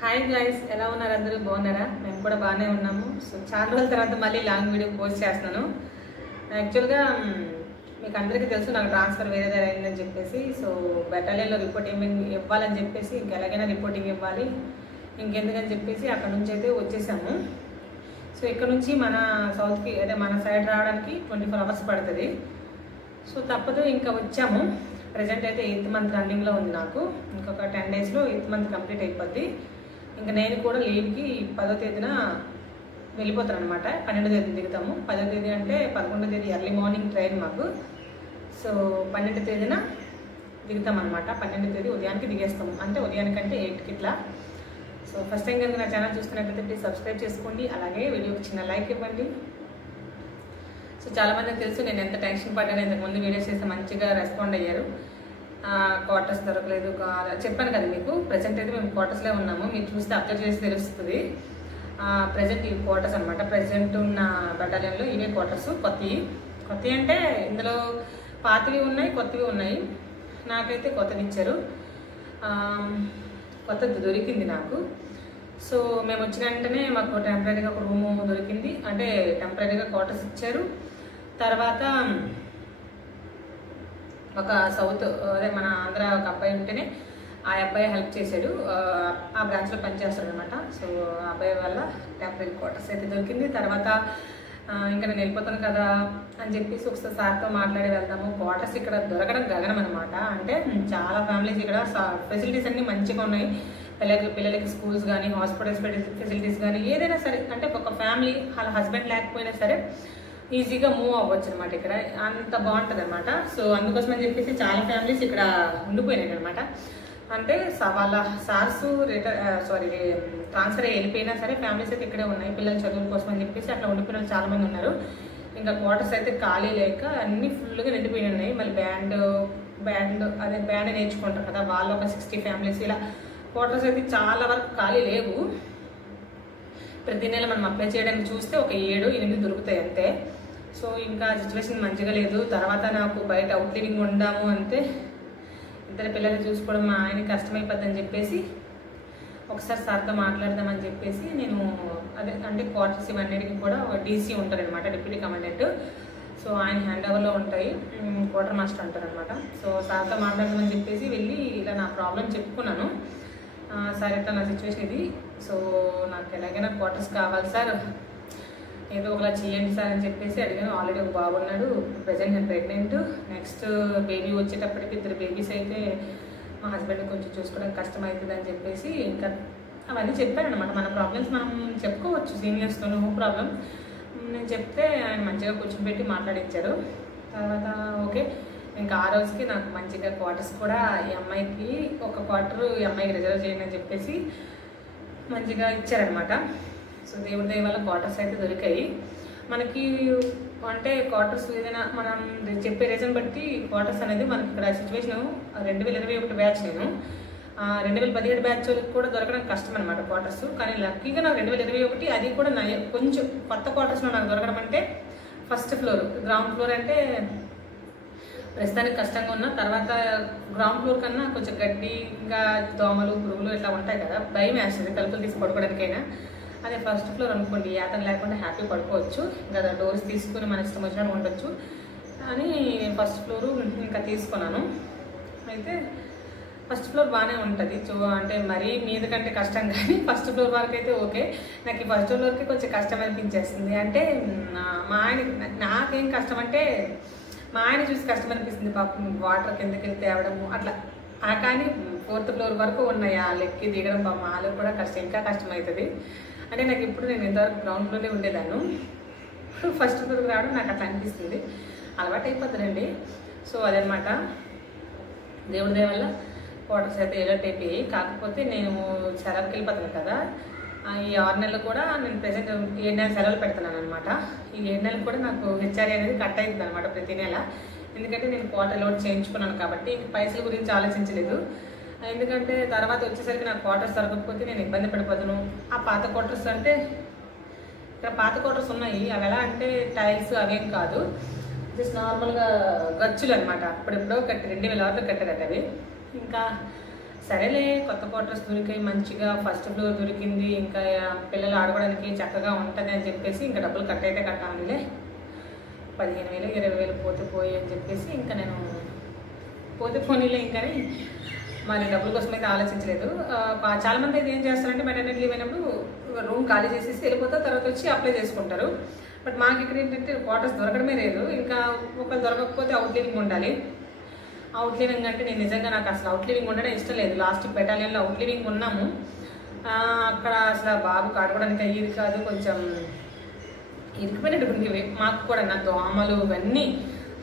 Hi guys, ఎలా ఉన్నారు? అందరూ బాగున్నారా? మేము కూడా బాగానే ఉన్నాము. సో చాలా రోజుల తర్వాత మళ్ళీ లాంగ్ వీడియో పోస్ట్ చేస్తున్నాను. యాక్చువల్గా మీకు అందరికీ తెలుసు, నాకు ట్రాన్స్ఫర్ వేరే దగ్గర అయిందని చెప్పేసి. సో బెటాలియన్లో రిపోర్టింగ్ ఇవ్వాలని చెప్పేసి, ఇంకెలాగైనా రిపోర్టింగ్ ఇవ్వాలి, ఇంకెందుకని చెప్పేసి అక్కడ నుంచి అయితే వచ్చేసాము. సో ఇక్కడ నుంచి మన సౌత్కి, అదే మన సైడ్ రావడానికి 24 hours పడుతుంది. సో తప్పదు, ఇంకా వచ్చాము. ప్రజెంట్ అయితే 8th month రన్నింగ్లో ఉంది. నాకు ఇంకొక 10 daysలో 8th month కంప్లీట్ అయిపోద్ది. ఇంకా నేను కూడా లీవ్కి 10వ తేదీన వెళ్ళిపోతాను అనమాట. 12వ తేదీ దిగుతాము. 10వ తేదీ అంటే 11వ తేదీ ఎర్లీ మార్నింగ్ ట్రైన్ మాకు. సో 12వ తేదీన దిగుతాం అనమాట. 12వ తేదీ ఉదయానికి దిగేస్తాము, అంటే ఉదయానికంటే 8కి ఇట్లా. సో ఫస్ట్ టైం కనుక నా ఛానల్ చూస్తున్నట్లయితే ప్లీజ్ సబ్స్క్రైబ్ చేసుకోండి, అలాగే వీడియోకి చిన్న లైక్ ఇవ్వండి. సో చాలామందికి తెలుసు నేను ఎంత టెన్షన్ పడ్డాను. ఇంతకుముందు వీడియోస్ చేస్తే మంచిగా రెస్పాండ్ అయ్యారు. క్వార్టర్స్ దొరకలేదు చెప్పాను కదా మీకు. ప్రజెంట్ అయితే మేము క్వార్టర్స్లో ఉన్నాము. మీరు చూస్తే అబ్జర్వ్ చేసి తెలుస్తుంది. ప్రజెంట్ ఈ క్వార్టర్స్ అనమాట. ప్రజెంట్ ఉన్న బెటాలియన్లో ఇవే క్వార్టర్స్. కొత్తవి అంటే ఇందులో పాతవి ఉన్నాయి, కొత్తవి ఉన్నాయి. నాకైతే కొత్తవి ఇచ్చారు, కొత్తది దొరికింది నాకు. సో మేము వచ్చిన వెంటనే మాకు టెంపరీగా ఒక రూము దొరికింది, అంటే టెంపరీగా క్వార్టర్స్ ఇచ్చారు. తర్వాత ఒక సౌత్, అదే మన ఆంధ్ర ఒక అబ్బాయి ఉంటేనే ఆ అబ్బాయి హెల్ప్ చేశాడు. ఆ బ్రాంచ్లో పనిచేస్తాడు అనమాట. సో ఆ అబ్బాయి వల్ల టెంపరీ క్వార్టర్స్ అయితే దొరికింది. తర్వాత ఇంకా నేను వెళ్ళిపోతాను కదా అని చెప్పేసి ఒకసారి సార్తో మాట్లాడి వెళ్తాము. క్వార్టర్స్ ఇక్కడ దొరకడం గగనం అనమాట. అంటే చాలా ఫ్యామిలీస్ ఇక్కడ ఫెసిలిటీస్ అన్నీ మంచిగా ఉన్నాయి. పిల్లలకి స్కూల్స్ కానీ, హాస్పిటల్స్ ఫెసిలిటీస్ కానీ, ఏదైనా సరే, అంటే ఒక ఫ్యామిలీ వాళ్ళ హస్బెండ్ లేకపోయినా సరే ఈజీగా మూవ్ అవ్వచ్చు అనమాట. ఇక్కడ అంత బాగుంటుంది అనమాట. సో అందుకోసం అని చెప్పేసి చాలా ఫ్యామిలీస్ ఇక్కడ ఉండిపోయినాయి అనమాట. అంటే వాళ్ళ సార్స్ ట్రాన్స్ఫర్ అయ్యి వెళ్ళిపోయినా సరే ఫ్యామిలీస్ అయితే ఇక్కడే ఉన్నాయి, పిల్లల చదువుల కోసం అని చెప్పేసి అట్లా ఉండిపోయిన వాళ్ళు చాలా మంది ఉన్నారు. ఇంకా క్వార్టర్స్ అయితే ఖాళీ లేక అన్ని ఫుల్గా నిండిపోయి ఉన్నాయి. మళ్ళీ బ్యాండ్ నేర్చుకుంటారు కదా, వాళ్ళు ఒక 60 ఫ్యామిలీస్ ఇలా. క్వార్టర్స్ అయితే చాలా వరకు ఖాళీ లేవు. ప్రతి నెల మనం అప్లై చేయడానికి చూస్తే ఒక 7-8 దొరుకుతాయి అంతే. సో ఇంకా సిచ్యువేషన్ మంచిగా లేదు. తర్వాత నాకు బయట అవుట్ లివింగ్ ఉండాము అంటే ఇద్దరు పిల్లలు చూసుకోవడం మా ఆయనకి కష్టమైపోద్దని చెప్పేసి ఒకసారి సార్తో మాట్లాడదామని చెప్పేసి నేను అంటే క్వార్టర్స్ ఇవన్నిటికి కూడా ఒక డీసీ ఉంటారనమాట, డిప్యూటీ కమాండెంట్. సో ఆయన హ్యాండ్ ఓవర్లో ఉంటాయి, క్వార్టర్ మాస్టర్ అంటారు అనమాట. సో సార్తో మాట్లాడదామని చెప్పేసి వెళ్ళి ఇలా నా ప్రాబ్లం చెప్పుకున్నాను. సార్ ఇట్లా నా సిచ్యువేషన్ ఇది, సో నాకు ఎలాగైనా క్వార్టర్స్ కావాలి సార్, ఏదో ఒకలా చేయండి సార్ అని చెప్పేసి అడిగాను. ఆల్రెడీ ఒక బాబు ఉన్నాడు, ప్రజెంట్ నేను ప్రెగ్నెంట్. నెక్స్ట్ బేబీ వచ్చేటప్పటికి 2 బేబీస్ అయితే మా హస్బెండ్ కొంచెం చూసుకోవడం కష్టం అవుతుంది అని చెప్పేసి ఇంకా అవన్నీ చెప్పాను అనమాట. మన ప్రాబ్లమ్స్ మనం చెప్పుకోవచ్చు సీనియర్స్తో, నో ప్రాబ్లం. నేను చెప్తే ఆయన మంచిగా కూర్చోబెట్టి మాట్లాడించారు. తర్వాత ఓకే, ఇంకా ఆ రోజుకి నాకు మంచిగా క్వార్టర్స్ కూడా ఈ అమ్మాయికి ఒక క్వార్టర్ ఈ అమ్మాయికి రిజర్వ్ చేయండి అని చెప్పేసి మంచిగా ఇచ్చారనమాట. సో దేవుడి దయ వల్ల క్వార్టర్స్ అయితే దొరికాయి మనకి. అంటే క్వార్టర్స్ ఏదైనా మనం చెప్పే రీజన్ బట్టి క్వార్టర్స్ అనేది మనకి ఇక్కడ సిచ్యువేషన్ 2021 బ్యాచ్, నేను 2017 బ్యాచ్ కూడా దొరకడం కష్టం అనమాట క్వార్టర్స్. కానీ లక్కీగా నాకు 2021 అది కూడా కొంచెం కొత్త క్వార్టర్స్లో నాకు దొరకడం అంటే ఫస్ట్ ఫ్లోర్, గ్రౌండ్ ఫ్లోర్ అంటే ప్రస్తుతానికి కష్టంగా ఉన్న. తర్వాత గ్రౌండ్ ఫ్లోర్ కన్నా కొంచెం గడ్డి, ఇంకా దోమలు, పురుగులు ఇట్లా ఉంటాయి కదా, భయం వేస్తుంది తలుపులు తీసి పడుకోవడానికైనా. అదే ఫస్ట్ ఫ్లోర్ అనుకోండి, యాతన లేకుండా హ్యాపీ పడుకోవచ్చు, ఇంకా డోర్స్ తీసుకుని మన ఇష్టం వచ్చినట్టు ఉండొచ్చు అని ఫస్ట్ ఫ్లోరు ఇంకా తీసుకున్నాను. అయితే ఫస్ట్ ఫ్లోర్ బాగానే ఉంటుంది. అంటే మరీ మీద కంటే కష్టం, కానీ ఫస్ట్ ఫ్లోర్ వరకు అయితే ఓకే. నాకు ఈ ఫస్ట్ ఫ్లోర్కి కొంచెం కష్టం అనిపించేస్తుంది. అంటే మా ఆయన, నాకేం కష్టం అంటే మా ఆయన చూసి కష్టం అనిపిస్తుంది. పాపం వాటర్ కిందకి వెళ్ళి తేవడము అట్లా. కానీ 4th floor వరకు ఉన్నాయి, ఆ లెక్కి దిగడం పాపం వాళ్ళు కూడా కష్టం, ఇంకా కష్టం అవుతుంది. అంటే నాకు ఇప్పుడు నేను ఇంతవరకు గ్రౌండ్ ఫ్లోర్లో ఉండేదాన్ని, ఫస్ట్ ఫ్లోర్కి రావడం నాకు అట్లా అనిపిస్తుంది. అలవాటు అయిపోతుందండి. సో అదనమాట, దేవుడి దయ వల్ల క్వార్టర్స్ అయితే ఎలర్ట్ అయిపోయి. కాకపోతే నేను సెలవుకి వెళ్ళిపోతాను కదా, ఈ 6 నెలలు కూడా నేను ప్రెసెంట్ 7 నెలలు సెలవులు పెడుతున్నాను అనమాట. ఈ 7 నెలలు కూడా నాకు హెచ్ఆర్ఏ అనేది కట్ అవుతుంది అనమాట ప్రతి నెల. ఎందుకంటే నేను క్వార్టర్ లోడ్ చేయించుకున్నాను కాబట్టి పైసల గురించి ఆలోచించలేదు. ఎందుకంటే తర్వాత వచ్చేసరికి నాకు క్వార్టర్స్ దొరకకపోతే నేను ఇబ్బంది పడిపోతాను. ఆ పాత క్వార్టర్స్ అంటే ఇక్కడ పాత క్వార్టర్స్ ఉన్నాయి, అవి ఎలా అంటే టైల్స్ అవేం కాదు, జస్ట్ నార్మల్గా గచ్చులు అనమాట. అప్పుడెప్పుడో 2006లో కట్టారట అవి. ఇంకా సరేలే కొత్త క్వార్టర్స్ దొరికాయి మంచిగా, ఫస్ట్ ఫ్లోర్ దొరికింది, ఇంకా పిల్లలు ఆడుకోవడానికి చక్కగా ఉంటుంది అని చెప్పేసి ఇంకా డబ్బులు కట్ అయితే కట్టాలిలే, 15,000 20,000 పోతే పోయి అని చెప్పేసి ఇంకా నేను పోతే పోనీలే ఇంకని మరి డబ్బుల కోసం అయితే ఆలోచించలేదు. చాలామంది అయితే ఏం చేస్తారంటే మెటర్నిటీ లీవ్ అయినప్పుడు రూమ్ ఖాళీ చేసేసి వెళ్ళిపోతే తర్వాత వచ్చి అప్లై చేసుకుంటారు. బట్ మాకు ఇక్కడ ఏంటంటే క్వార్టర్స్ దొరకడమే లేదు, ఇంకా ఒకళ్ళు దొరకకపోతే అవుట్ లివింగ్ ఉండాలి. అవుట్ లివింగ్ అంటే నేను నిజంగా నాకు అసలు అవుట్ లివింగ్ ఉండడం ఇష్టం లేదు. లాస్ట్ బెటాలియన్లో అవుట్ లివింగ్ ఉన్నాము, అక్కడ అసలు బాబు ఆడుకోవడానికి అయ్యేది కాదు, కొంచెం ఇరుకుపోయినట్టు ఉండేవి మాకు కూడా. నా దోమలు ఇవన్నీ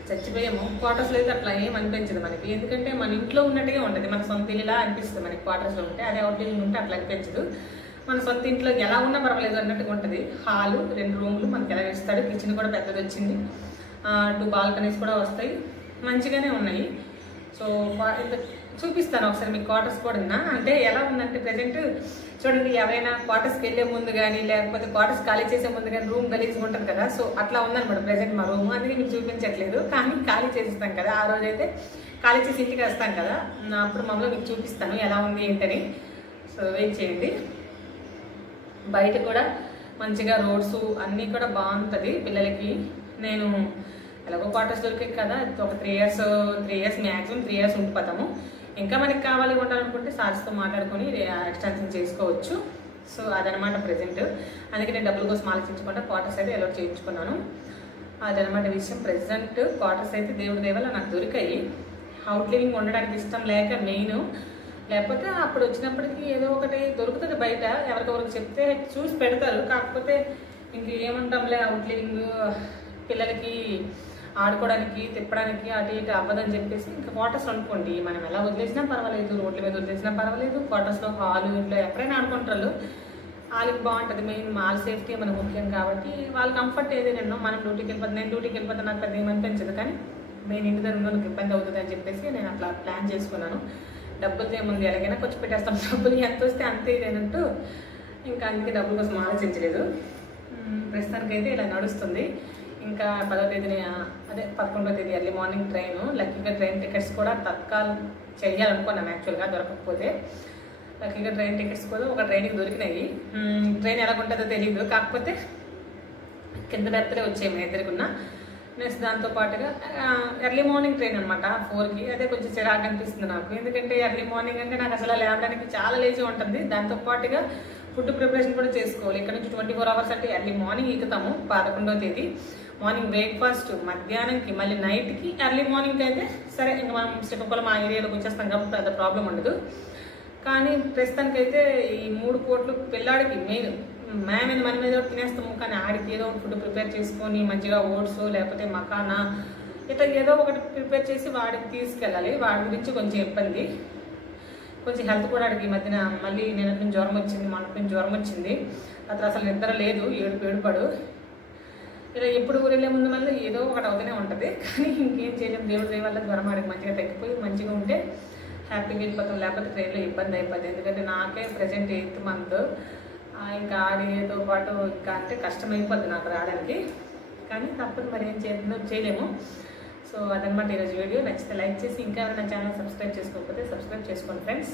చచ్చిపోయాము. క్వార్టర్స్లో అయితే అట్లా ఏం అనిపించదు మనకి, ఎందుకంటే మన ఇంట్లో ఉన్నట్టుగా ఉంటుంది, మన సొంత ఇల్లులా అనిపిస్తుంది మనకి క్వార్టర్స్లో ఉంటే. అదే అవుట్ లివింగ్ ఉంటే అట్లా అనిపించదు, మన సొంత ఇంట్లో ఎలా ఉన్నా పర్వాలేదు అన్నట్టుగా ఉంటుంది. హాలు 2 రూమ్లు మనకి ఎలా ఇస్తాడు, కిచెన్ కూడా పెద్దది వచ్చింది, 2 బాల్కనీస్ కూడా వస్తాయి, మంచిగానే ఉన్నాయి. సో చూపిస్తాను ఒకసారి మీకు క్వార్టర్స్ కూడా. అంటే ఎలా ఉందంటే ప్రజెంట్ చూడండి, ఎవరైనా క్వార్టర్స్కి వెళ్ళే ముందు కానీ లేకపోతే క్వార్టర్స్ ఖాళీ చేసే ముందు కానీ రూమ్ గలీజ్గా ఉంటుంది కదా, సో అట్లా ఉందన్నమాట ప్రజెంట్ మా రూమ్. అందుకే మీకు చూపించట్లేదు, కానీ ఖాళీ చేసేస్తాం కదా, ఆ రోజైతే ఖాళీ చేసి ఇంటికి వస్తాం కదా, అప్పుడు మమ్మల్ని మీకు చూపిస్తాను ఎలా ఉంది ఏంటని. సో వెయిట్ చేయండి. బయట కూడా మంచిగా రోడ్స్ అన్నీ కూడా బాగుంటుంది పిల్లలకి. నేను ఎలాగో క్వార్టర్స్ దొరికాయి కదా, ఒక 3 ఇయర్స్ మ్యాక్సిమం 3 ఇయర్స్ ఉండిపోతాము. ఇంకా మనకి కావాలి ఉండాలనుకుంటే సార్స్తో మాట్లాడుకొని ఎక్స్టెన్షన్ చేసుకోవచ్చు. సో అదనమాట ప్రజెంట్. అందుకే నేను డబ్బుల కోసం ఆలోచించకుండా క్వార్టర్స్ అయితే అలౌట్ చేయించుకున్నాను. అదనమాట విషయం. ప్రజెంట్ క్వార్టర్స్ అయితే దేవుడి దేవల నాకు దొరికాయి. అవుట్ లివింగ్ ఉండడానికి ఇష్టం లేక మెయిన్, లేకపోతే అప్పుడు వచ్చినప్పటికీ ఏదో ఒకటి దొరుకుతుంది బయట, ఎవరికొకరికి చెప్తే చూసి పెడతారు. కాకపోతే ఇంక ఏమంటాంలే, అవుట్ లివింగ్ పిల్లలకి ఆడుకోవడానికి తిప్పడానికి అటు ఇటు అవ్వదని చెప్పేసి ఇంకా క్వార్టర్స్ అనుకోండి, మనం ఎలా వదిలేసినా పర్వాలేదు, రోడ్ల మీద వదిలేసినా పర్వాలేదు, క్వార్టర్స్లో హాలు ఇంట్లో ఎక్కడైనా ఆడుకుంటారు. వాళ్ళకి బాగుంటుంది. మెయిన్ వాళ్ళ సేఫ్టీ మనకు ముఖ్యం కాబట్టి వాళ్ళ కంఫర్ట్ ఏదైనా. మనం డ్యూటీకి వెళ్ళిపోతే, నేను డ్యూటీకి వెళ్ళిపోతే నాకు పెద్ద ఏమనిపించదు, కానీ మెయిన్ ఇంటి దగ్గర నాకు ఇబ్బంది అవుతుంది అని చెప్పేసి నేను అట్లా ప్లాన్ చేసుకున్నాను. డబ్బులు ఏముంది, ఎలాగైనా కొంచెం పెట్టేస్తాం, డబ్బులు ఎంత వస్తే అంతే ఇదేనంటూ ఇంకా అందుకే డబ్బుల కోసం ఆలోచించలేదు. ప్రస్తుతానికైతే ఇలా నడుస్తుంది. ఇంకా 10వ తేదీని అదే 11వ తేదీ ఎర్లీ మార్నింగ్ ట్రైన్. లక్కీగా ట్రైన్ టికెట్స్ కూడా తత్కాల్ చేయాలనుకున్నాం, యాక్చువల్గా దొరకకపోతే. లక్కీగా ట్రైన్ టికెట్స్ కూడా ఒక ట్రైన్కి దొరికినాయి. ట్రైన్ ఎలా ఉంటుందో తెలియదు, కాకపోతే కింద బెర్త్లే వచ్చాయి మా ఇద్దరికున్న. నెక్స్ట్ దాంతోపాటుగా ఎర్లీ మార్నింగ్ ట్రైన్ అనమాట 4కి. అదే కొంచెం చిరాకు అనిపిస్తుంది నాకు, ఎందుకంటే ఎర్లీ మార్నింగ్ అంటే నాకు అసలు లేవడానికి చాలా లేచి ఉంటుంది. దాంతోపాటుగా ఫుడ్ ప్రిపరేషన్ కూడా చేసుకోవాలి. ఇక్కడ నుంచి 24 అవర్స్ అంటే ఎర్లీ మార్నింగ్ ఎక్కుతాము 11వ తేదీ. మార్నింగ్ బ్రేక్ఫాస్ట్, మధ్యాహ్నంకి, మళ్ళీ నైట్కి, ఎర్లీ మార్నింగ్కి అయితే సరే ఇంకా మనం శ్రీకాకుళం ఆ ఏరియాలోకి వచ్చేస్తాం కాబట్టి పెద్ద ప్రాబ్లం ఉండదు. కానీ ప్రస్తుతానికైతే ఈ 3 పూటలు పిల్లాడికి మెయిన్ మన మీద తినేస్తాము, కానీ ఆడికి ఏదో ఒకటి ఫుడ్ ప్రిపేర్ చేసుకొని మంచిగా ఓట్స్ లేకపోతే మకానా ఇట్లా ఏదో ఒకటి ప్రిపేర్ చేసి వాడికి తీసుకెళ్ళాలి. వాడి గురించి కొంచెం ఇబ్బంది, కొంచెం హెల్త్ కూడా ఆడికి ఈ మధ్యన మళ్ళీ నిన్నటి జ్వరం వచ్చింది, మొన్నటి నుంచి జ్వరం వచ్చింది, అతను అసలు నిద్ర లేదు, ఏడుపడు. ఇలా ఎప్పుడు ఊరు వెళ్ళే ముందు మళ్ళీ ఏదో ఒకటి అవుతూనే ఉంటుంది, కానీ ఇంకేం చేయలేము. దేవుడి దయ వల్ల జ్వరం ఆడికి మంచిగా తగ్గిపోయి మంచిగా ఉంటే హ్యాపీగా వెళ్ళిపోతాం, లేకపోతే ట్రైన్లో ఇబ్బంది అయిపోతుంది. ఎందుకంటే నాకే ప్రజెంట్ 8th మంత్, ఇంకా ఆడితో పాటు ఇంకా అంటే కష్టమైపోద్ది నాకు రావడానికి, కానీ తప్పదు, మరి ఏం చేయలేము. సో అదనమాట ఈరోజు వీడియో. నచ్చితే లైక్ చేసి ఇంకా ఎవరైనా ఛానల్ సబ్స్క్రైబ్ చేసుకోకపోతే సబ్స్క్రైబ్ చేసుకోండి ఫ్రెండ్స్.